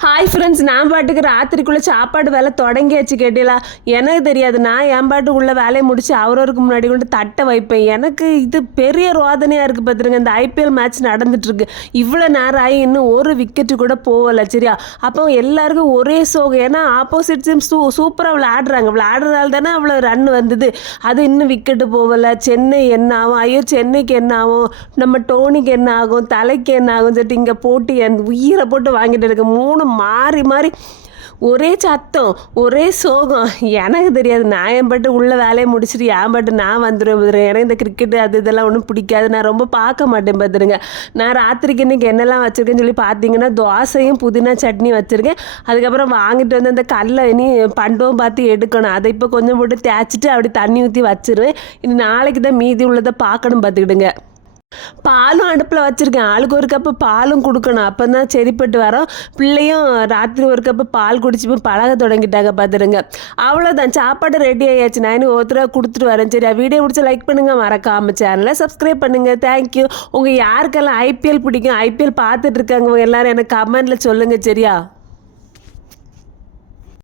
Hi friends நான் பாட்டுக்கு ராத்திரிக்குள்ளே சாப்பாடு வேலை தொடங்கியாச்சு கேட்டீங்களா? எனக்கு தெரியாது. நான் என் பாட்டுக்குள்ளே வேலையை முடிச்சு அவரவருக்கு முன்னாடி கொண்டு தட்டை வைப்பேன். எனக்கு இது பெரிய ரோதனையாக இருக்குது பார்த்துருங்க இந்த ஐபிஎல் மேட்ச் நடந்துட்டுருக்கு. இவ்வளோ நேரம் ஆகி இன்னும் ஒரு விக்கெட்டு கூட போகலை சரியா? அப்போ எல்லாருக்கும் ஒரே சோகம். ஏன்னா ஆப்போசிட் டீம் சூ சூப்பராக விளையாடுறாங்க. விளையாடுறதால தானே அவ்வளோ ரன் வந்தது. அது இன்னும் விக்கெட்டு போகலை. சென்னை என்ன ஆகும்? ஐயோ சென்னைக்கு என்ன ஆகும்? நம்ம டோனிக்கு என்ன ஆகும்? தலைக்கு என்ன ஆகும் சொல்லிட்டு இங்கே போட்டு என் உயிரை போட்டு வாங்கிட்டு இருக்க. மூணு மாறி மாறி ஒரே சத்தம் ஒரே சோகம். எனக்கு தெரியாது நான் என் பாட்டு உள்ள வேலையை முடிச்சுட்டு என் பாட்டு நான் வந்துடுவேன் வந்துடுவேன் எனக்கு இந்த கிரிக்கெட்டு அது இதெல்லாம் ஒன்றும் பிடிக்காது. நான் ரொம்ப பார்க்க மாட்டேன் பார்த்துருங்க நான் ராத்திரிக்கு இன்னைக்கு என்னெல்லாம் வச்சுருக்கேன்னு சொல்லி பார்த்தீங்கன்னா தோசையும் புதினா சட்னி வச்சுருக்கேன். அதுக்கப்புறம் வாங்கிட்டு வந்து அந்த கல்லை இனி பண்டவும் பார்த்து எடுக்கணும். அதை இப்போ கொஞ்சம் போட்டு தேய்ச்சிட்டு அப்படி தண்ணி ஊற்றி வச்சிருவேன். இனி நாளைக்கு தான் மீதி உள்ளதை பார்க்கணும் பார்த்துக்கிடுங்க பாலும் அடுப்பில் வச்சுருக்கேன். ஆளுக்கு ஒரு கப்பு பாலும் கொடுக்கணும். அப்போ தான் சரிப்பட்டு வரோம். பிள்ளையும் ராத்திரி ஒரு கப்பு பால் குடிச்சு பழக தொடங்கிட்டாங்க பார்த்துருங்க அவ்வளோதான் சாப்பாடு ரெடி ஆயாச்சு. நான் ஒருத்தராக கொடுத்துட்டு வரேன். சரி வீடியோ பிடிச்சி லைக் பண்ணுங்கள் மறக்காம சேனலை சப்ஸ்கிரைப் பண்ணுங்கள் தேங்க்யூ உங்கள் யாருக்கெல்லாம் ஐபிஎல் பிடிக்கும்? ஐபிஎல் பார்த்துட்டு இருக்காங்க. எல்லாரும் எனக்கு கமெண்ட்டில் சொல்லுங்கள் சரியா?